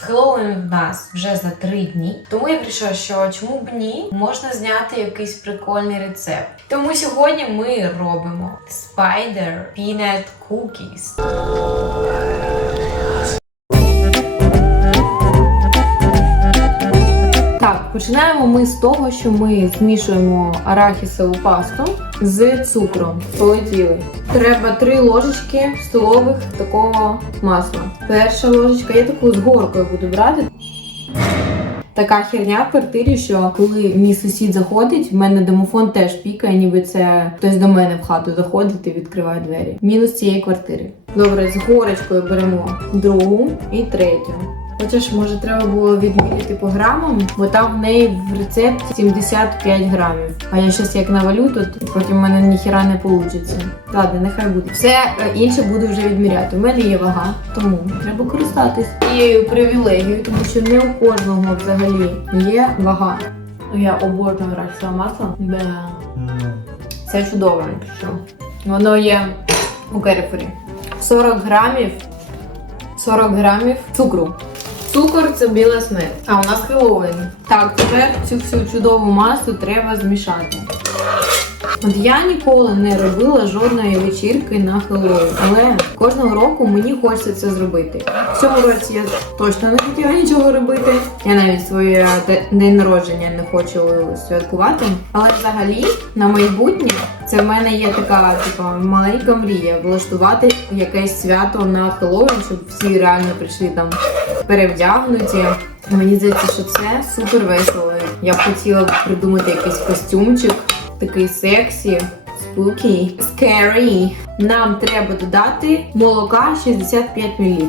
Хеллоуін в нас вже за три дні. Тому я вирішила, що чому б ні, можна зняти якийсь прикольний рецепт. Тому сьогодні ми робимо Spider Peanut Cookies. Починаємо ми з того, що ми змішуємо арахісову пасту з цукром. Полетіли. Треба три ложечки столових такого масла. Перша ложечка, я таку з горкою буду брати. Така херня в квартирі, що коли мій сусід заходить, в мене домофон теж пікає, ніби це хтось до мене в хату заходить і відкриває двері. Мінус цієї квартири. Добре, з горочкою беремо другу і третю. Хочеш, може, треба було відміряти по грамам, бо там в неї в рецепті 75 грамів. А я щас як навалю і потім в мене ніхіра не вийде. Ладно, нехай буде. Все е, інше буду вже відміряти. У мене є вага, тому треба користатись цією привілегією, тому що не у кожного взагалі є вага. Ну, Я обожнюю рахісове масло. Да. Це чудово, якщо. Воно є у Керефорі. 40 грамів. 40 грамів цукру. Цукор це біла смерть. А у нас Хеллоуін. Так, тепер цю всю чудову масу треба змішати. От я ніколи не робила жодної вечірки на Хеллоуін, але кожного року мені хочеться це зробити. В цьому році я точно не хотіла нічого робити. Я навіть своє день народження не хочу святкувати. Але взагалі на майбутнє це в мене є така типу, маленька мрія влаштувати якесь свято на Хеллоуін, щоб всі реально прийшли там перевдягнуті. Мені здається, що це супер весело. Я б хотіла придумати якийсь костюмчик, такий сексі, спукі, scary. Нам треба додати молока 65 мл.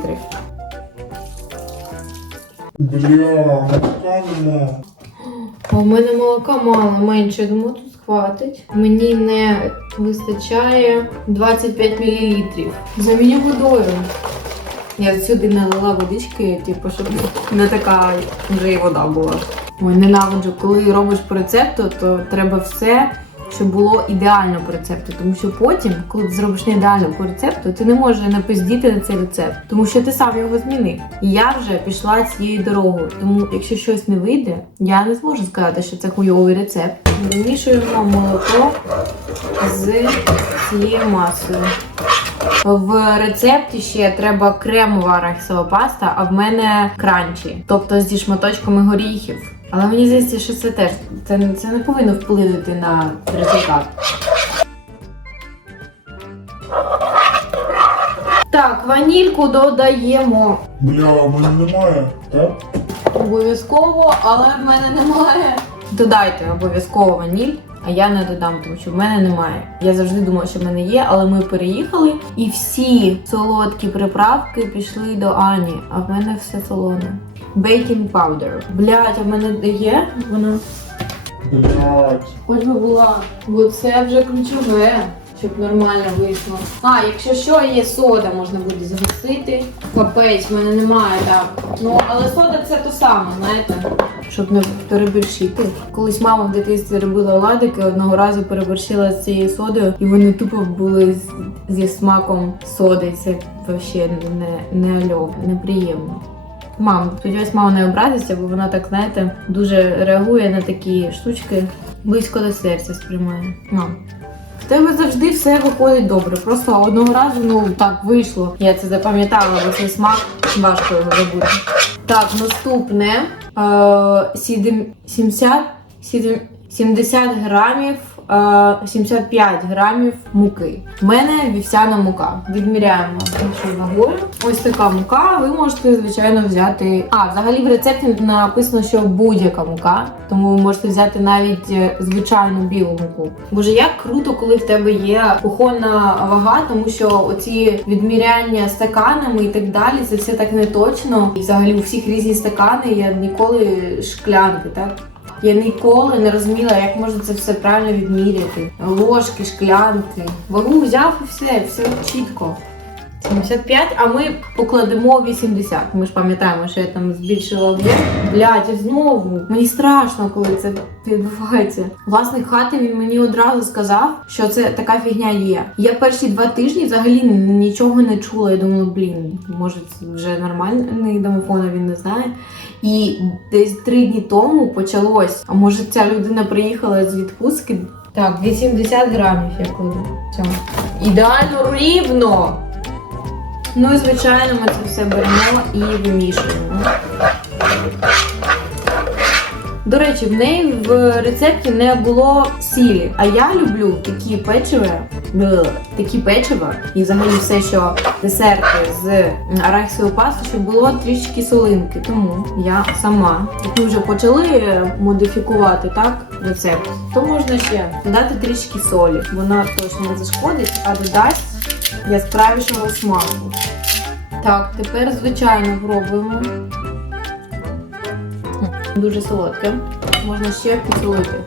Бля, молока нема. А в мене молока мало, менше, я думаю, тут хватить. Мені не вистачає 25 мл. Заміню водою. Я сюди налила водички, типу, щоб не така вже і вода була. Ой, ненавиджу, коли робиш по рецепту, то треба все, щоб було ідеально по рецепту. Тому що потім, коли ти зробиш не ідеально по рецепту, ти не можеш напиздіти на цей рецепт, тому що ти сам його змінив. І я вже пішла цією дорогою. Тому, якщо щось не вийде, я не зможу сказати, що це хуйовий рецепт. Вимішуємо молоко з цією масою. В рецепті ще треба кремова арахісова паста, а в мене кранчі, тобто зі шматочками горіхів. Але мені здається, що це теж це, це не повинно вплинути на результат. Так, ванільку додаємо Бля, у мене немає, так? обов'язково, але в мене немає. Додайте обов'язково ваніль, а я не додам, тому що в мене немає. Я завжди думала, що в мене є, але ми переїхали, і всі солодкі приправки пішли до Ані, а в мене все солоне. Бейкінг паудер. Блять, а в мене є? Вона Блять. хоч би була. Бо це вже ключове, щоб нормально вийшло. А, якщо що, є сода, можна буде загасити. Капець, в мене немає так. Ну, але сода це то саме, знаєте. Щоб не переборщити. Колись мама в дитинстві робила оладики, одного разу переборщила з цією содою, і вони тупо були з, зі смаком соди. Це взагалі не, не альо, неприємно. Мам, сподіваюсь, мама не образиться, бо вона так, знаєте, дуже реагує на такі штучки, близько до серця сприймає. Мам. В тебе завжди все виходить добре. Просто одного разу, ну так вийшло. Я це запам'ятала, бо цей смак важко його забути. Так, наступне е, сідем- 70, сідем- 70 грамів. Е, 75 грамів муки. У мене вівсяна мука. Відміряємо нашою вагою. Ось така мука. Ви можете, звичайно, взяти. А, взагалі в рецепті написано, що будь-яка мука, тому ви можете взяти навіть е, звичайну білу муку. Боже, як круто, коли в тебе є кухонна вага, тому що оці відміряння стаканами і так далі, це все так не точно. І взагалі у всіх різні стакани, я ніколи шклянки, так? Я ніколи не розуміла, як можна це все правильно відміряти. Ложки, шклянки. Вагу взяв і все, все чітко. 75, а ми покладемо 80. Ми ж пам'ятаємо, що я там збільшила об'єм. Блядь, і знову. Мені страшно, коли це відбувається. Власник хати він мені одразу сказав, що це така фігня є. Я перші два тижні взагалі нічого не чула. Я думала, блін, може це вже нормальний домофон, він не знає. І десь три дні тому почалось. А може ця людина приїхала з відпустки? Так, 80 грамів я кладу. Ідеально рівно. Ну і звичайно, ми це все беремо і вимішуємо. До речі, в неї в рецепті не було сілі. А я люблю такі печива, такі печива і взагалі все, що десерти з арахісової пасти, щоб було трішки солинки. Тому я сама, ми вже почали модифікувати так рецепт, то можна ще додати трішки солі. Вона точно не зашкодить, а додасть яскравішого смаку. Так, тепер звичайно пробуємо. Дуже солодке. Можна ще підсолити.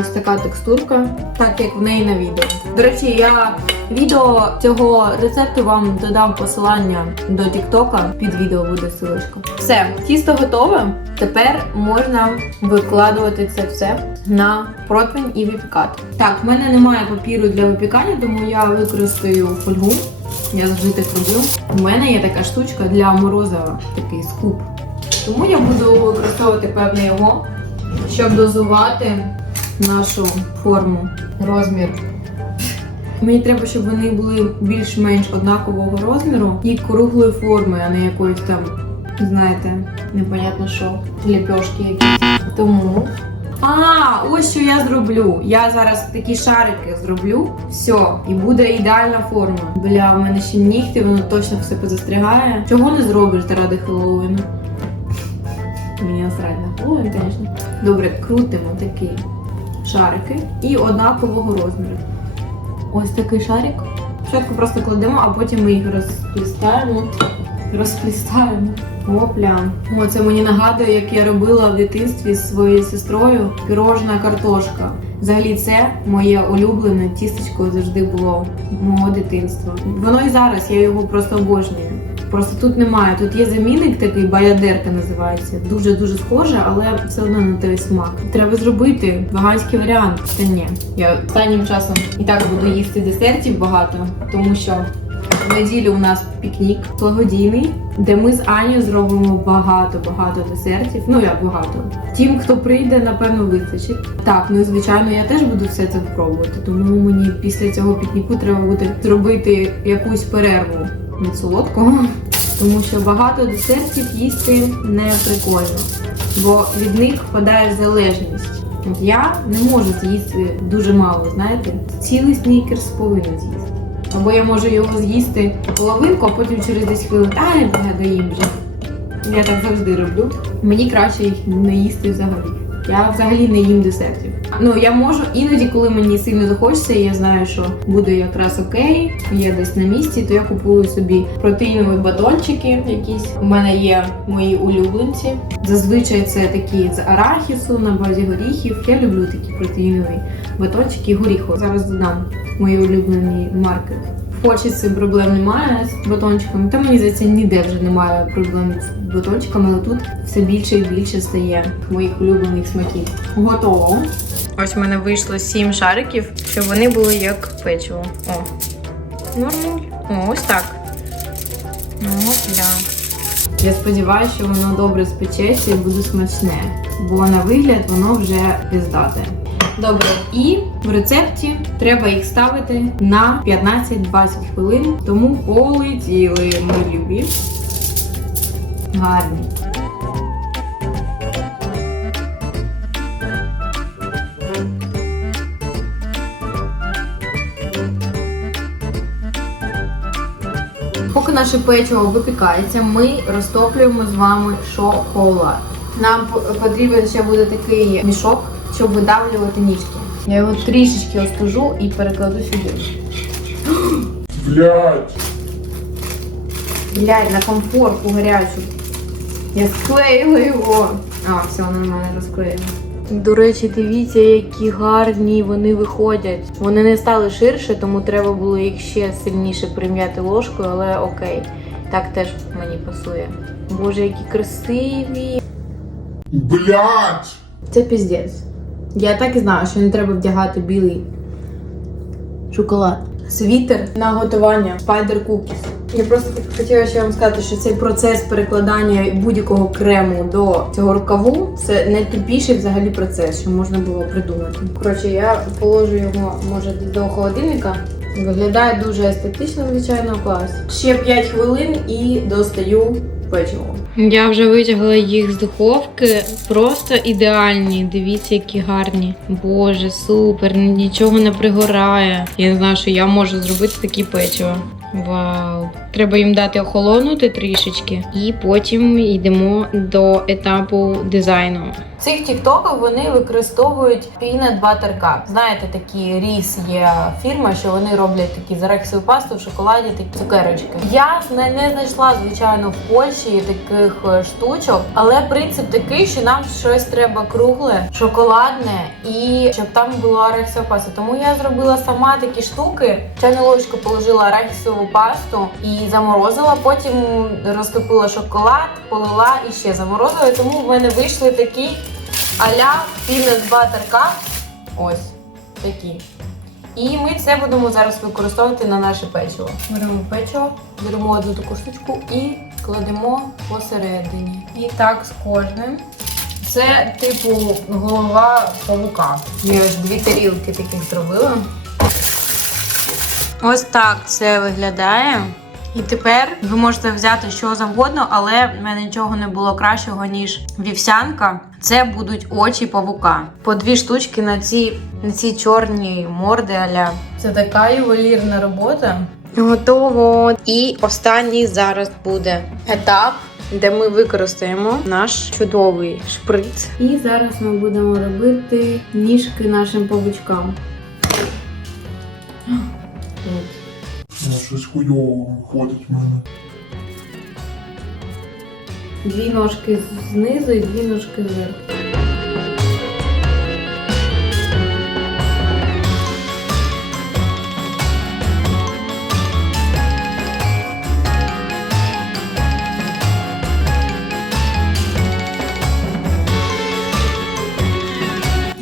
Ось така текстурка, так як в неї на відео. До речі, я відео цього рецепту вам додам посилання до Тіктока. Під відео буде ссылочка. Все, тісто готове. Тепер можна викладувати це все на противень і випікати. Так, в мене немає папіру для випікання, тому я використаю фольгу. Я завжди так роблю. У мене є така штучка для морозива, такий скуп. Тому я буду використовувати певне його, щоб дозувати нашу форму, розмір. Мені треба, щоб вони були більш-менш однакового розміру і круглої форми, а не якоїсь там, знаєте, непонятно що, ліпьошки якісь. Тому. А, ось що я зроблю. Я зараз такі шарики зроблю. Все, і буде ідеальна форма. Бля, у мене ще нігті, воно точно все позастрягає. Чого не зробиш заради Хеллоуіну? Мені насрать на Хеллоуін, звісно. Добре, крутимо такі шарики і однакового розміру. Ось такий шарик. Спочатку просто кладемо, а потім ми їх розплістаємо. Розплістаємо. Опля. О, це мені нагадує, як я робила в дитинстві зі своєю сестрою пірожна картошка. Взагалі, це моє улюблене тістечко завжди було мого дитинства. Воно і зараз, я його просто обожнюю. Просто тут немає. Тут є замінник такий, баядерка називається. Дуже дуже схоже, але все одно не той смак. Треба зробити веганський варіант. Та ні. Я останнім часом і так буду їсти десертів багато, тому що в неділю у нас пікнік благодійний, де ми з Аню зробимо багато-багато десертів. Ну як багато. Тим, хто прийде, напевно, вистачить. Так, ну і звичайно, я теж буду все це пробувати. Тому мені після цього пікніку треба буде зробити якусь перерву від солодкого, тому що багато десертів їсти не прикольно, бо від них впадає залежність. От я не можу з'їсти дуже мало, знаєте, цілий снікерс повинен з'їсти. Або я можу його з'їсти половинку, а потім через 10 хвилин, я доїм вже. Я так завжди роблю. Мені краще їх не їсти взагалі. Я взагалі не їм десертів. Ну я можу іноді, коли мені сильно захочеться, і я знаю, що буде якраз окей, є десь на місці, то я купую собі протеїнові батончики. Якісь у мене є мої улюбленці. Зазвичай це такі з арахісу на базі горіхів. Я люблю такі протеїнові батончики горіху. Зараз додам мої улюблені марки. Почці проблем немає з батончиком. Та мені здається, ніде вже немає проблем з батончиками, але тут все більше і більше стає моїх улюблених смаків. Готово. Ось в мене вийшло сім шариків, щоб вони були як печиво. О. Нормуль. О, ось так. Опля. Я сподіваюся, що воно добре спечеться і буде смачне, бо на вигляд воно вже піздате. Добре, і в рецепті треба їх ставити на 15-20 хвилин, тому полетіли ми любі. Гарні. Поки наше печиво випікається, ми розтоплюємо з вами шоколад. Нам потрібен ще буде такий мішок, щоб видавлювати ніжки. Я його трішечки остужу і перекладу сюди. Блять. Глянь на комфорку гарячу. Я склеїла його. А, все, нормально розклеїла. До речі, дивіться, які гарні вони виходять. Вони не стали ширше, тому треба було їх ще сильніше прим'яти ложкою, але окей. Так теж мені пасує. Боже, які красиві. Блять! Це піздець. Я так і знала, що не треба вдягати білий шоколад. Світер на готування Spider Cookies. Я просто хотіла ще вам сказати, що цей процес перекладання будь-якого крему до цього рукаву це найтупіший взагалі процес, що можна було придумати. Коротше, я положу його може до холодильника. Виглядає дуже естетично, звичайно, клас. Ще 5 хвилин і достаю печиво. Я вже витягла їх з духовки. Просто ідеальні. Дивіться, які гарні. Боже, супер, нічого не пригорає. Я не знаю, що я можу зробити такі печиво. Вау! Треба їм дати охолонути трішечки, і потім йдемо до етапу дизайну. В цих тіктоках вони використовують peanut butter cup. Знаєте, такі ріс є фірма, що вони роблять такі з арахісовою пасту в шоколаді, такі цукерочки. Я не, знайшла, звичайно, в Польщі таких е, штучок, але принцип такий, що нам щось треба кругле, шоколадне і щоб там була арахісова паста. Тому я зробила сама такі штуки. Чайну ложку положила арахісову пасту і заморозила. Потім розтопила шоколад, полила і ще заморозила. І Тому в мене вийшли такі а-ля butter cup. Ось такі. І ми це будемо зараз використовувати на наше печиво. Беремо печиво, беремо одну таку штучку і кладемо посередині. І так з кожним. Це типу голова павука. Я ось дві тарілки таких зробила. Ось так це виглядає. І тепер ви можете взяти що завгодно, але в мене нічого не було кращого, ніж вівсянка. Це будуть очі павука. По дві штучки на ці, на ці чорні морди аля. Це така ювелірна робота. Готово. І останній зараз буде етап, де ми використаємо наш чудовий шприц. І зараз ми будемо робити ніжки нашим павучкам. Хуйово виходить в мене. Дві ножки знизу і дві ножки зверху.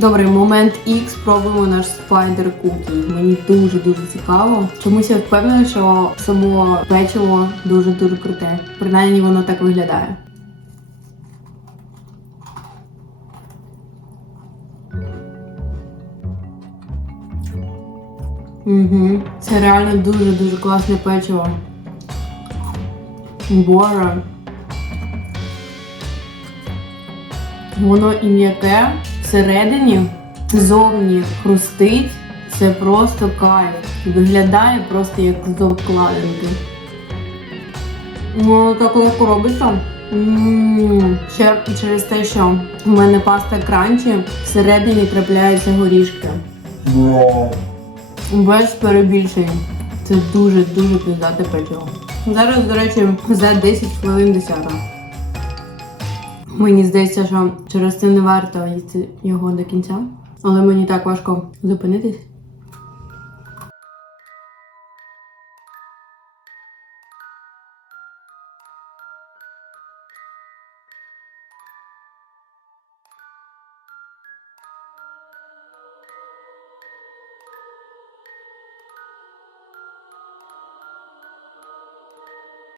Добре, момент X пробуємо наш спайдер кукі. Мені дуже дуже цікаво. Чомусь я впевнена, що само печиво дуже дуже круте. Принаймні воно так виглядає. Угу. Це реально дуже дуже класне печиво. Боже. Воно і м'яке всередині, зовні хрустить. Це просто кайф. Виглядає просто як з обкладинки. Ну, так легко робиться. Ще через те, що в мене паста кранчі, всередині трапляються горішки. Бра. Без перебільшень. Це дуже-дуже піздате печиво. Зараз, до речі, за 10 хвилин 10. Мені здається, що через це не варто їсти його до кінця. Але мені так важко зупинитись.